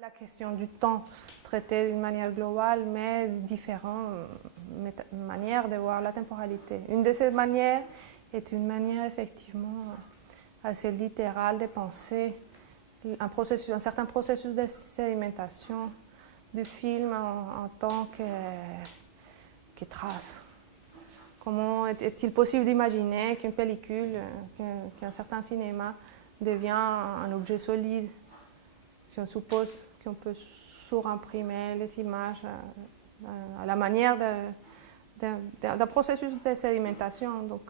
La question du temps traitée d'une manière globale, mais différentes manières de voir la temporalité. Une de ces manières est une manière effectivement assez littérale de penser un certain processus de sédimentation du film en tant que trace. Comment est-il possible d'imaginer qu'une pellicule, qu'un certain cinéma devient un objet solide si on suppose qu'on peut surimprimer les images à la manière d'un processus de sédimentation. Donc,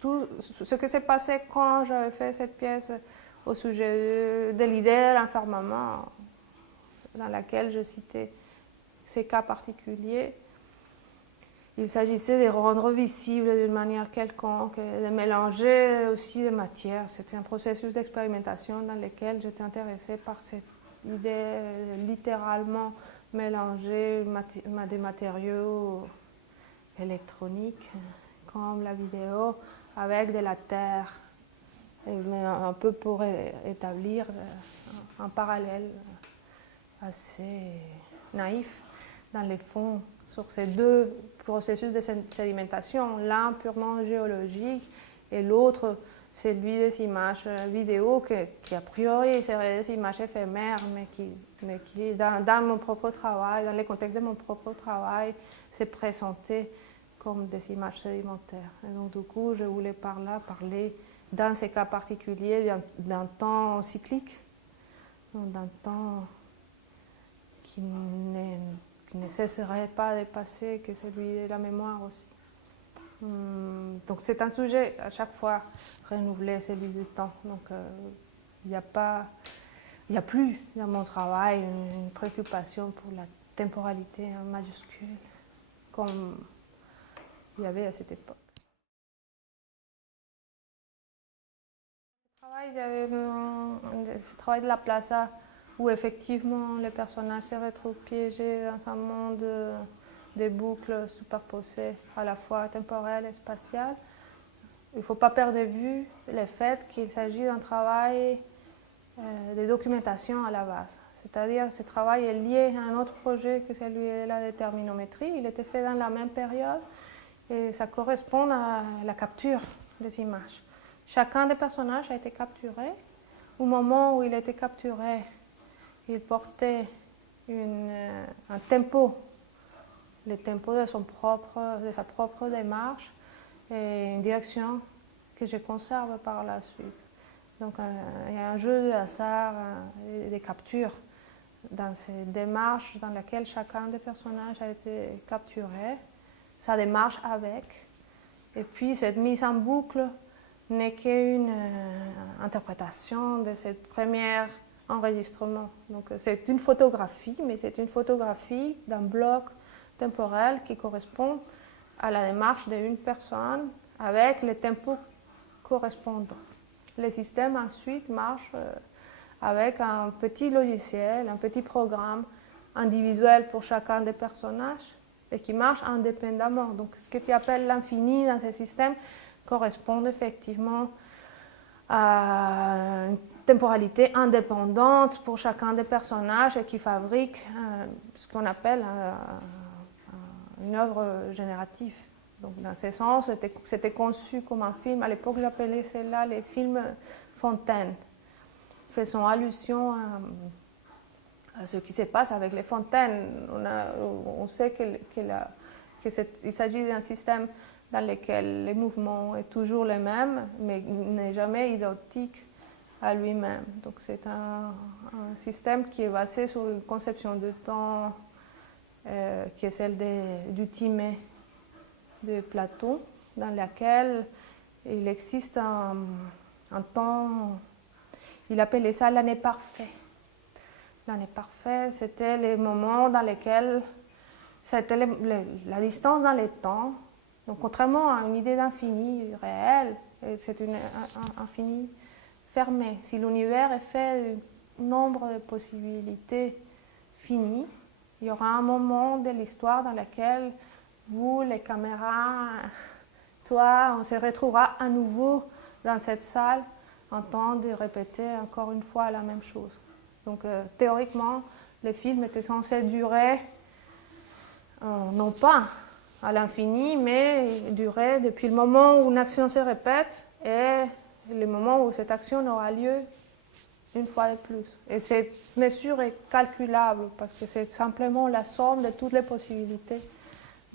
tout ce qui s'est passé quand j'avais fait cette pièce au sujet de l'idée de l'enfermement, dans laquelle je citais ces cas particuliers, il s'agissait de rendre visible d'une manière quelconque, de mélanger aussi des matières. C'était un processus d'expérimentation dans lequel j'étais intéressée par cette idée littéralement mélanger des matériaux électroniques comme la vidéo avec de la terre, un peu pour établir un parallèle assez naïf dans les fonds sur ces deux processus de sédimentation, l'un purement géologique et l'autre celui des images vidéo qui a priori seraient des images éphémères, mais qui dans mon propre travail, dans le contexte de mon propre travail, s'est présenté comme des images sédimentaires. Et donc du coup, je voulais parler dans ces cas particuliers d'un temps cyclique, d'un temps qui ne cesserait pas de passer, que celui de la mémoire aussi. Donc c'est un sujet à chaque fois renouvelé, celui du temps. Donc il n'y a plus dans mon travail une préoccupation pour la temporalité en majuscule, comme il y avait à cette époque. Ce travail de la plaza, où effectivement les personnages se retrouvent piégés dans un monde des boucles superposées, à la fois temporelles et spatiales. Il ne faut pas perdre de vue le fait qu'il s'agit d'un travail de documentation à la base. C'est-à-dire que ce travail est lié à un autre projet que celui de la déterminométrie. Il était fait dans la même période et ça correspond à la capture des images. Chacun des personnages a été capturé. Au moment où il a été capturé, il portait un tempo, le tempo de sa propre démarche et une direction que je conserve par la suite. Donc il y a un jeu de hasard et de capture dans ces démarches dans lesquelles chacun des personnages a été capturé, sa démarche avec, et puis cette mise en boucle n'est qu'une interprétation de ce premier enregistrement. Donc c'est une photographie, mais c'est une photographie d'un bloc temporel qui correspond à la démarche d'une personne avec les tempos correspondants. Le système ensuite marche avec un petit logiciel, un petit programme individuel pour chacun des personnages et qui marche indépendamment. Donc ce que tu appelles l'infini dans ce système correspond effectivement à une temporalité indépendante pour chacun des personnages et qui fabrique ce qu'on appelle une œuvre générative. Donc, dans ce sens, c'était conçu comme un film. À l'époque, j'appelais cela les films fontaines, faisant allusion à ce qui se passe avec les fontaines. On sait qu'il s'agit d'un système dans lequel le mouvement est toujours le même, mais n'est jamais identique à lui-même. Donc c'est un système qui est basé sur une conception de temps qui est celle du Timée de Platon, dans laquelle il existe un temps, il appelait ça l'année parfaite. L'année parfaite, c'était les moments dans lesquels c'était la distance dans le temps. Donc, contrairement à une idée d'infini réel, c'est un infini fermé. Si l'univers est fait d'un nombre de possibilités finies, il y aura un moment de l'histoire dans lequel vous, les caméras, toi, on se retrouvera à nouveau dans cette salle en train de répéter encore une fois la même chose. Donc, théoriquement, les films étaient censés durer, non pas à l'infini, mais durer depuis le moment où une action se répète et le moment où cette action aura lieu une fois de plus. Et cette mesure est calculable parce que c'est simplement la somme de toutes les possibilités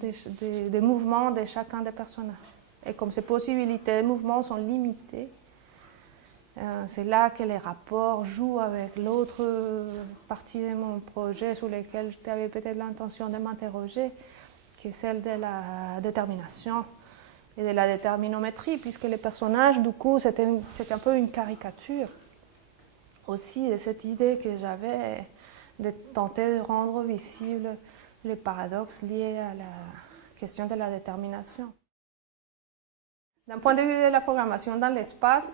de mouvement de chacun des personnages. Et comme ces possibilités de mouvement sont limitées, c'est là que les rapports jouent avec l'autre partie de mon projet sur lequel j'avais peut-être l'intention de m'interroger, qui est celle de la détermination et de la déterminométrie, puisque les personnages, du coup, c'est un peu une caricature aussi de cette idée que j'avais de tenter de rendre visible les paradoxes liés à la question de la détermination. D'un point de vue de la programmation dans l'espace,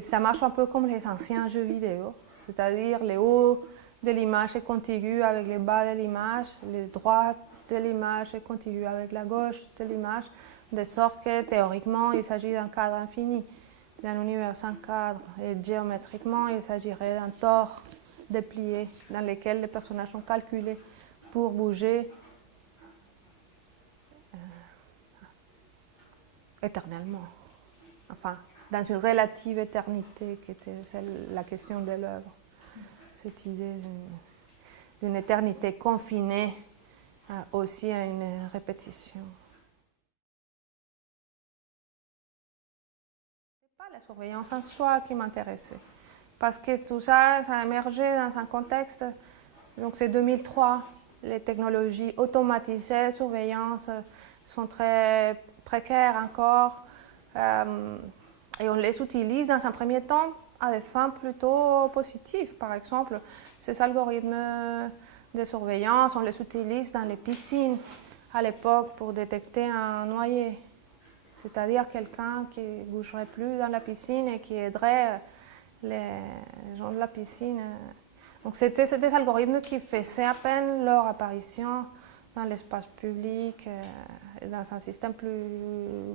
ça marche un peu comme les anciens jeux vidéo, c'est-à-dire les hauts de l'image est contigu avec les bas de l'image, les droites de l'image est contigu avec la gauche de l'image, de sorte que théoriquement il s'agit d'un cadre infini, d'un univers sans cadre, et géométriquement il s'agirait d'un tore déplié dans lequel les personnages sont calculés pour bouger éternellement, enfin dans une relative éternité qui était la question de l'œuvre, cette idée d'une éternité confinée aussi à une répétition. Ce n'est pas la surveillance en soi qui m'intéressait, parce que tout ça, ça a émergé dans un contexte, donc c'est 2003, les technologies automatisées de surveillance sont très précaires encore, et on les utilise dans un premier temps à des fins plutôt positives. Par exemple, ces algorithmes de surveillance, on les utilise dans les piscines à l'époque pour détecter un noyé, c'est-à-dire quelqu'un qui ne bougerait plus dans la piscine et qui aiderait les gens de la piscine. Donc c'était des algorithmes qui faisaient à peine leur apparition dans l'espace public, dans un système plus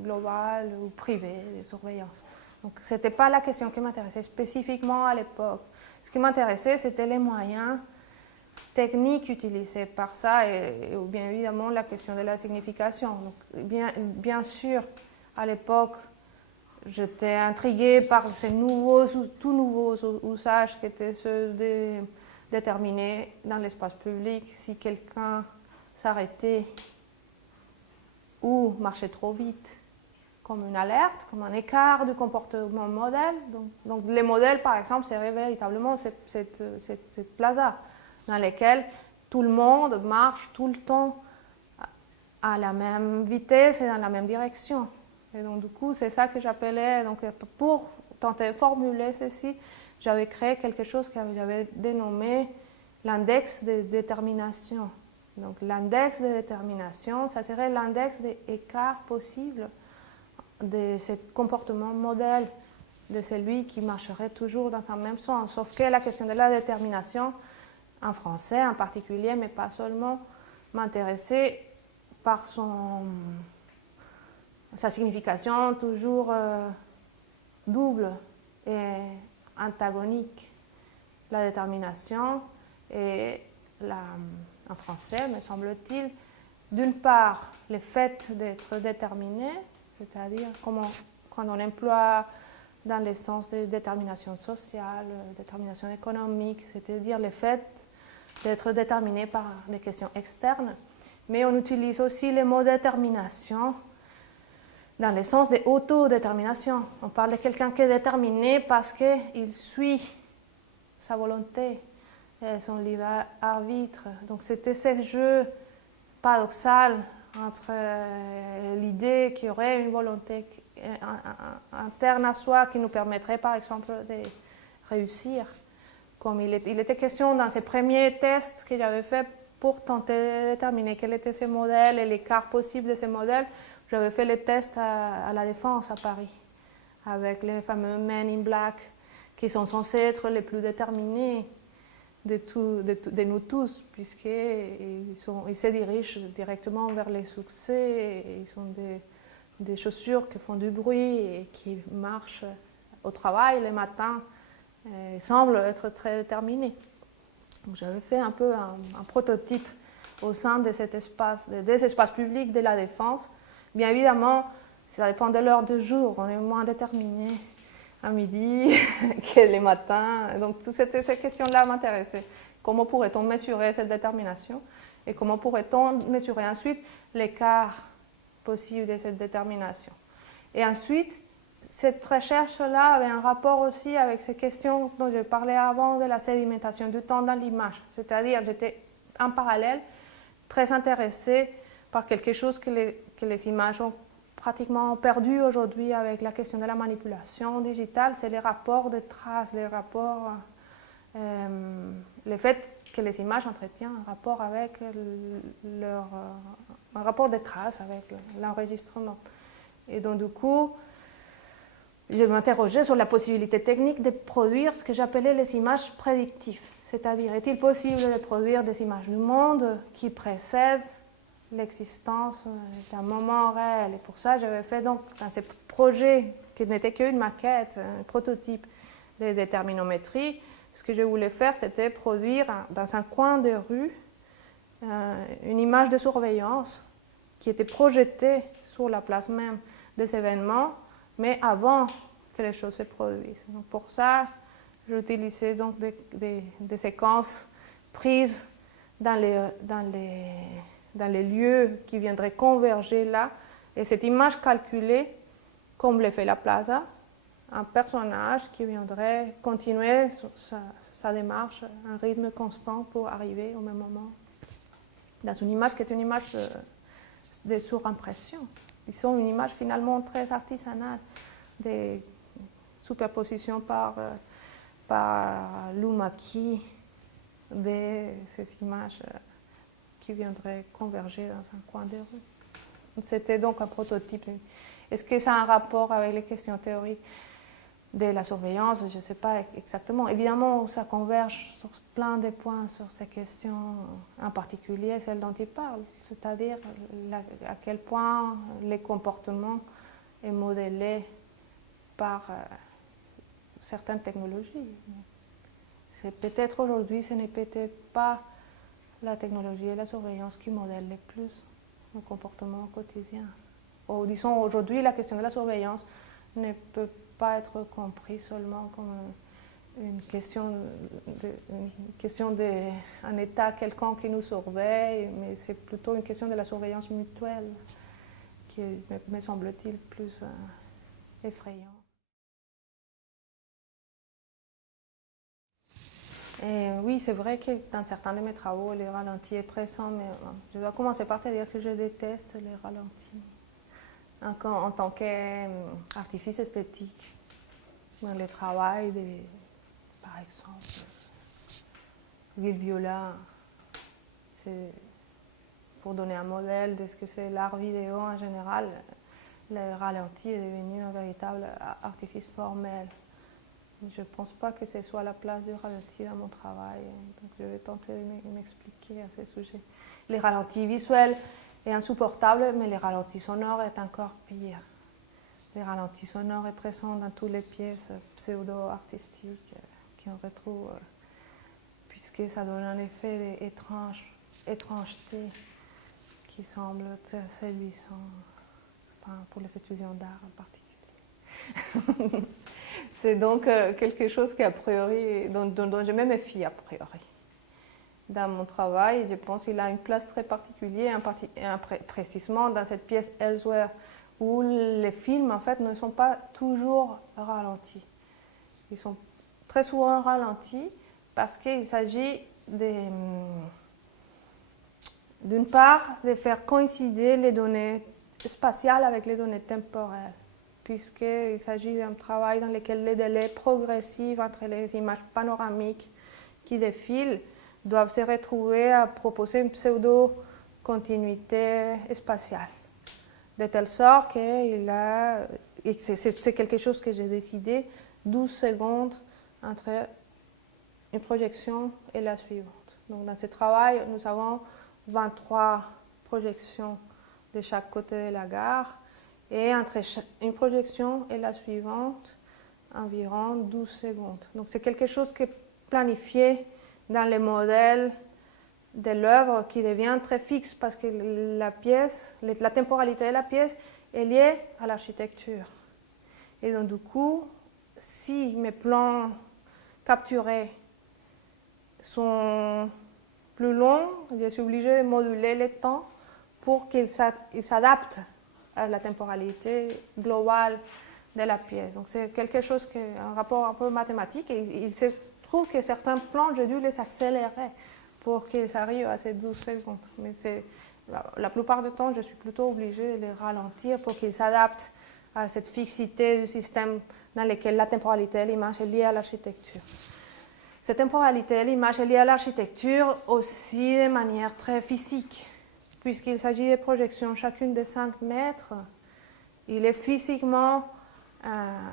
global ou privé de surveillance. Donc ce n'était pas la question qui m'intéressait spécifiquement à l'époque. Ce qui m'intéressait, c'était les moyens techniques utilisés par ça et bien évidemment la question de la signification. Donc, bien sûr, à l'époque, j'étais intriguée par ces tout nouveaux usages qui étaient ceux de déterminer dans l'espace public si quelqu'un s'arrêtait ou marchait trop vite, comme une alerte, comme un écart du comportement modèle. Donc les modèles, par exemple, seraient véritablement cette plaza dans laquelle tout le monde marche tout le temps à la même vitesse et dans la même direction. Et donc du coup, c'est ça que j'appelais, donc pour tenter de formuler ceci, j'avais créé quelque chose que j'avais dénommé l'index de détermination. Donc l'index de détermination, ça serait l'index des écarts possibles de ce comportement modèle de celui qui marcherait toujours dans un même sens. Sauf que la question de la détermination, en français en particulier, mais pas seulement, m'intéressait par sa signification toujours double et antagonique. La détermination et en français, me semble-t-il, d'une part, le fait d'être déterminé, c'est-à-dire quand on emploie dans le sens de détermination sociale, détermination économique, c'est-à-dire le fait d'être déterminé par des questions externes, mais on utilise aussi le mot détermination dans le sens de autodétermination. On parle de quelqu'un qui est déterminé parce qu'il suit sa volonté, son libre arbitre. Donc c'était ce jeu paradoxal entre l'idée qu'il y aurait une volonté interne à soi qui nous permettrait par exemple de réussir. Comme il était question dans ces premiers tests que j'avais fait pour tenter de déterminer quel était ce modèle et l'écart possible de ce modèle, j'avais fait les tests à la Défense à Paris avec les fameux Men in Black qui sont censés être les plus déterminés de nous tous, puisqu'ils se dirigent directement vers les succès, et ils sont des chaussures qui font du bruit et qui marchent au travail le matin, et semblent être très déterminés. J'avais fait un peu un prototype au sein de cet espace, des espaces publics de la Défense. Bien évidemment, ça dépend de l'heure du jour, on est moins déterminé à midi que les matins. Donc, toutes ces questions-là m'intéressaient. Comment pourrait-on mesurer cette détermination et comment pourrait-on mesurer ensuite l'écart possible de cette détermination. Et ensuite, cette recherche-là avait un rapport aussi avec ces questions dont je parlais avant de la sédimentation du temps dans l'image. C'est-à-dire, j'étais en parallèle très intéressée par quelque chose que les images ont pratiquement perdu aujourd'hui avec la question de la manipulation digitale, c'est les rapports de traces, le fait que les images entretiennent un rapport avec un rapport de traces avec l'enregistrement. Et donc du coup, je m'interrogeais sur la possibilité technique de produire ce que j'appelais les images prédictives. C'est-à-dire, est-il possible de produire des images du monde qui précèdent l'existence d'un moment réel? Et pour ça, j'avais fait donc dans ce projet qui n'était qu'une maquette, un prototype de déterminométrie, ce que je voulais faire, c'était produire dans un coin de rue une image de surveillance qui était projetée sur la place même des événements, mais avant que les choses se produisent. Donc pour ça, j'utilisais donc des séquences prises dans les lieux qui viendraient converger là, et cette image calculée, comme le fait la Plaza, un personnage qui viendrait continuer sa démarche, un rythme constant pour arriver au même moment. Dans une image qui est une image de surimpression. Disons une image finalement très artisanale, des superpositions par l'umaki de ces images qui viendraient converger dans un coin de rue. C'était donc un prototype. Est-ce que ça a un rapport avec les questions théoriques de la surveillance? Je ne sais pas exactement. Évidemment, ça converge sur plein de points sur ces questions, en particulier celles dont il parle, c'est-à-dire à quel point les comportements est modélé par certaines technologies. C'est peut-être aujourd'hui, ce n'est peut-être pas la technologie et la surveillance qui modèlent le plus nos comportements quotidiens. Ou disons, aujourd'hui, la question de la surveillance ne peut pas être comprise seulement comme une question d'un État quelconque qui nous surveille, mais c'est plutôt une question de la surveillance mutuelle qui est, me semble-t-il, plus effrayante. Et oui, c'est vrai que dans certains de mes travaux, le ralenti est présent, mais je dois commencer par te dire que je déteste les ralentis en tant qu'artifice esthétique. Dans le travail, par exemple, Ville Viola, c'est pour donner un modèle de ce que c'est l'art vidéo en général, le ralenti est devenu un véritable artifice formel. Je ne pense pas que ce soit la place du ralenti dans mon travail, donc je vais tenter de m'expliquer à ce sujet. Les ralentis visuels est insupportable, mais les ralentis sonores est encore pire. Les ralentis sonores est présent dans toutes les pièces pseudo-artistiques qu'on retrouve, puisque ça donne un effet d'étrangeté qui semble très séduisant, enfin, pour les étudiants d'art en particulier. C'est donc quelque chose qu'a priori, dont je me méfie a priori. Dans mon travail, je pense qu'il a une place très particulière, précisément dans cette pièce Elsewhere, où les films en fait ne sont pas toujours ralentis. Ils sont très souvent ralentis parce qu'il s'agit d'une part de faire coïncider les données spatiales avec les données temporelles, puisqu'il s'agit d'un travail dans lequel les délais progressifs entre les images panoramiques qui défilent doivent se retrouver à proposer une pseudo-continuité spatiale. De telle sorte que c'est quelque chose que j'ai décidé, 12 secondes entre une projection et la suivante. Donc dans ce travail, nous avons 23 projections de chaque côté de la gare, et entre une projection et la suivante, environ 12 secondes. Donc c'est quelque chose qui est planifié dans les modèles de l'œuvre qui devient très fixe parce que la pièce, la temporalité de la pièce est liée à l'architecture. Et donc du coup, si mes plans capturés sont plus longs, je suis obligée de moduler le temps pour qu'ils s'adaptent à la temporalité globale de la pièce. Donc c'est quelque chose qui a un rapport un peu mathématique et il se trouve que certains plans, j'ai dû les accélérer pour qu'ils arrivent à ces 12 secondes. Mais la plupart du temps, je suis plutôt obligée de les ralentir pour qu'ils s'adaptent à cette fixité du système dans lequel la temporalité de l'image est liée à l'architecture. Cette temporalité de l'image est liée à l'architecture aussi de manière très physique, puisqu'il s'agit de projections chacune de 5 mètres. Il est physiquement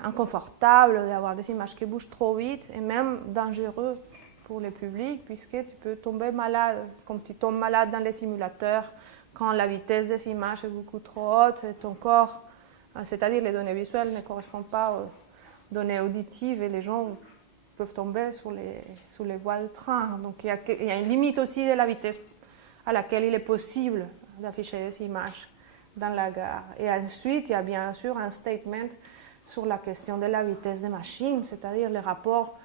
inconfortable d'avoir des images qui bougent trop vite et même dangereux pour le public, puisque tu peux tomber malade, comme tu tombes malade dans les simulateurs quand la vitesse des images est beaucoup trop haute et ton corps, c'est-à-dire les données visuelles, ne correspondent pas aux données auditives et les gens peuvent tomber sur les voies de train. Donc il y a une limite aussi de la vitesse à laquelle il est possible d'afficher des images dans la gare. Et ensuite, il y a bien sûr un statement sur la question de la vitesse des machines, c'est-à-dire le rapport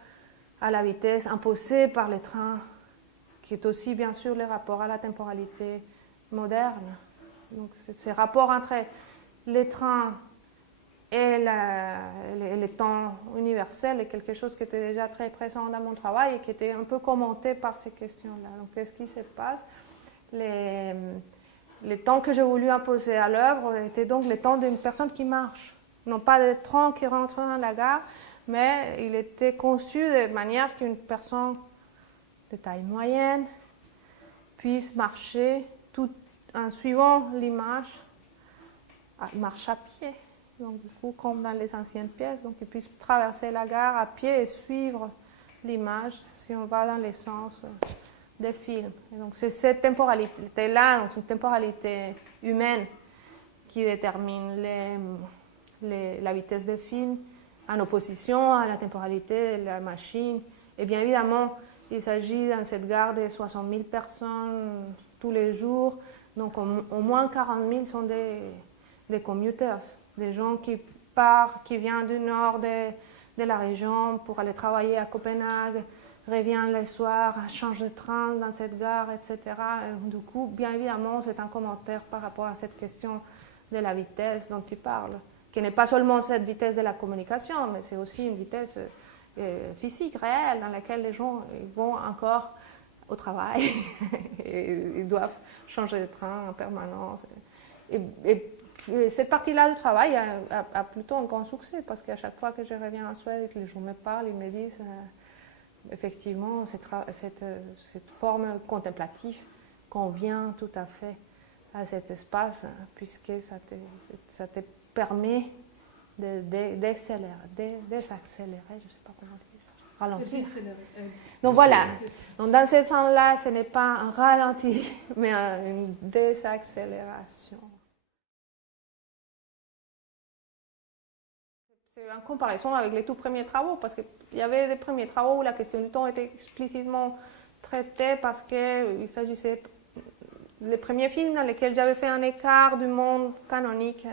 à la vitesse imposée par les trains, qui est aussi bien sûr le rapport à la temporalité moderne. Donc ce rapport entre les trains et le temps universel est quelque chose qui était déjà très présent dans mon travail et qui était un peu commenté par ces questions-là. Donc qu'est-ce qui se passe? Les temps que j'ai voulu imposer à l'œuvre étaient donc les temps d'une personne qui marche. Non pas des trains qui rentrent dans la gare, mais il était conçu de manière qu'une personne de taille moyenne puisse marcher tout en suivant l'image, marche à pied. Donc du coup, comme dans les anciennes pièces, donc il puisse traverser la gare à pied et suivre l'image si on va dans le sens des films. Et donc c'est cette temporalité-là, donc une temporalité humaine qui détermine la vitesse des films en opposition à la temporalité de la machine. Et bien évidemment, il s'agit dans cette gare de 60 000 personnes tous les jours, donc au moins 40 000 sont des commuters, des gens qui partent, qui viennent du nord de la région pour aller travailler à Copenhague, reviennent le soir, changent de train dans cette gare, etc. Et du coup, bien évidemment, c'est un commentaire par rapport à cette question de la vitesse dont tu parles, qui n'est pas seulement cette vitesse de la communication, mais c'est aussi une vitesse physique, réelle, dans laquelle les gens vont encore au travail et ils doivent changer de train en permanence. Et cette partie-là du travail a plutôt un grand succès, parce qu'à chaque fois que je reviens en Suède et que les gens me parlent, ils me disent effectivement cette forme contemplative convient tout à fait à cet espace, puisque ça te permet d'accélérer, désaccélérer, je ne sais pas comment dire, ralentir. Donc voilà, donc dans ce sens-là, ce n'est pas un ralenti, mais une désaccélération. C'est en comparaison avec les tout premiers travaux, parce qu'il y avait des premiers travaux où la question du temps était explicitement traitée, parce qu'il s'agissait les premiers films dans lesquels j'avais fait un écart du monde canonique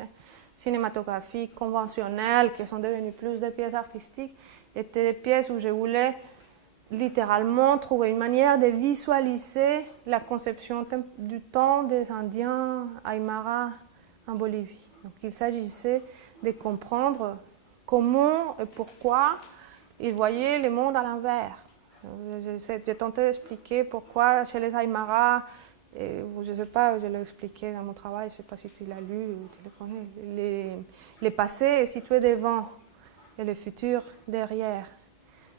cinématographique conventionnel, qui sont devenus plus des pièces artistiques, étaient des pièces où je voulais littéralement trouver une manière de visualiser la conception du temps des Indiens Aymara en Bolivie. Donc il s'agissait de comprendre comment et pourquoi ils voyaient le monde à l'envers. J'ai tenté d'expliquer pourquoi chez les Aymara, je ne sais pas, je l'ai expliqué dans mon travail, je ne sais pas si tu l'as lu ou tu le connais, le passé est situé devant et le futur derrière.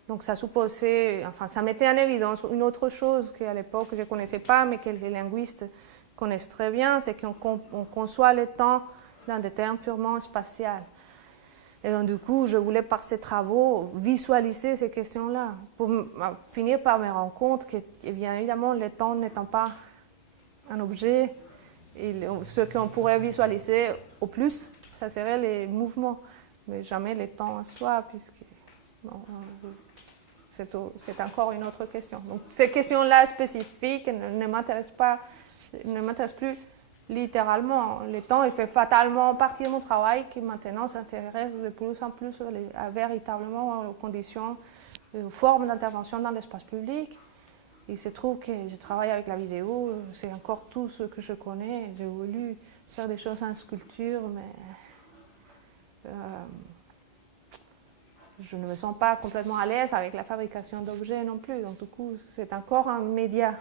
Donc ça supposait, enfin ça mettait en évidence une autre chose qu'à l'époque je ne connaissais pas, mais que les linguistes connaissent très bien, c'est qu'on conçoit le temps dans des termes purement spatiaux. Et donc du coup, je voulais par ces travaux visualiser ces questions-là, pour finir par me rendre compte que, bien évidemment, le temps n'étant pas un objet, ce qu'on pourrait visualiser au plus, ça serait les mouvements, mais jamais le temps en soi, puisque bon, c'est encore une autre question. Donc ces questions-là spécifiques ne m'intéressent plus littéralement. Le temps, il fait fatalement partie de mon travail qui maintenant s'intéresse de plus en plus véritablement aux conditions, aux formes d'intervention dans l'espace public. Il se trouve que je travaille avec la vidéo, c'est encore tout ce que je connais. J'ai voulu faire des choses en sculpture, mais je ne me sens pas complètement à l'aise avec la fabrication d'objets non plus. Donc du coup, c'est encore un média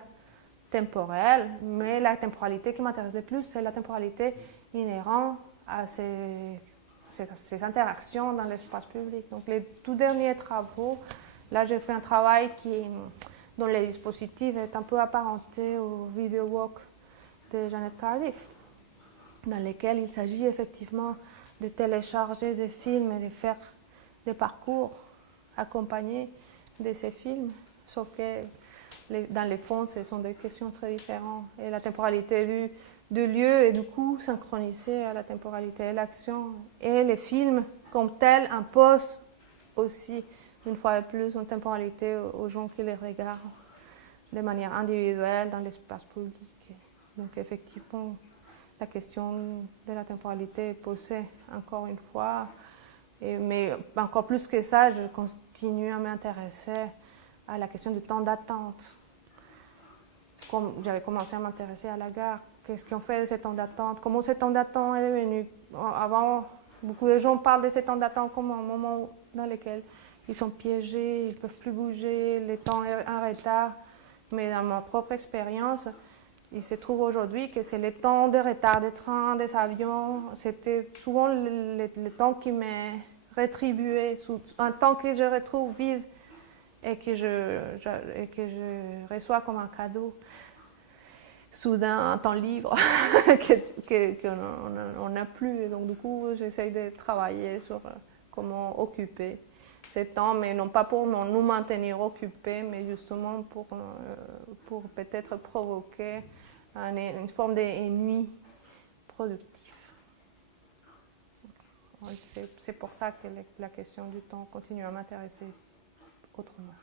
temporel, mais la temporalité qui m'intéresse le plus, c'est la temporalité inhérente à ces interactions dans l'espace public. Donc les tout derniers travaux, là j'ai fait un travail dont le dispositif est un peu apparenté au Video Walk de Janet Cardiff, dans lequel il s'agit effectivement de télécharger des films et de faire des parcours accompagnés de ces films, sauf que dans les fonds, ce sont des questions très différentes. Et la temporalité du lieu est du coup synchronisée à la temporalité de l'action. Et les films, comme tels, imposent aussi, une fois de plus, une temporalité aux gens qui les regardent de manière individuelle dans l'espace public. Donc effectivement, la question de la temporalité est posée encore une fois. Mais encore plus que ça, je continue à m'intéresser à la question du temps d'attente. Comme j'avais commencé à m'intéresser à la gare, qu'est-ce qu'on fait de ce temps d'attente? Comment ce temps d'attente est devenu? Avant, beaucoup de gens parlent de ce temps d'attente comme un moment dans lequel ils sont piégés, ils ne peuvent plus bouger, le temps est en retard. Mais dans ma propre expérience, il se trouve aujourd'hui que c'est le temps de retard des trains, des avions. C'était souvent le temps qui m'est rétribué, un temps que je retrouve vide et que je reçois comme un cadeau. Soudain, un temps libre qu'on n'a plus. Et donc, du coup, j'essaye de travailler sur comment occuper ce temps, mais non pas pour nous maintenir occupés, mais justement pour peut-être provoquer une forme d'ennui productif. C'est pour ça que la question du temps continue à m'intéresser autrement.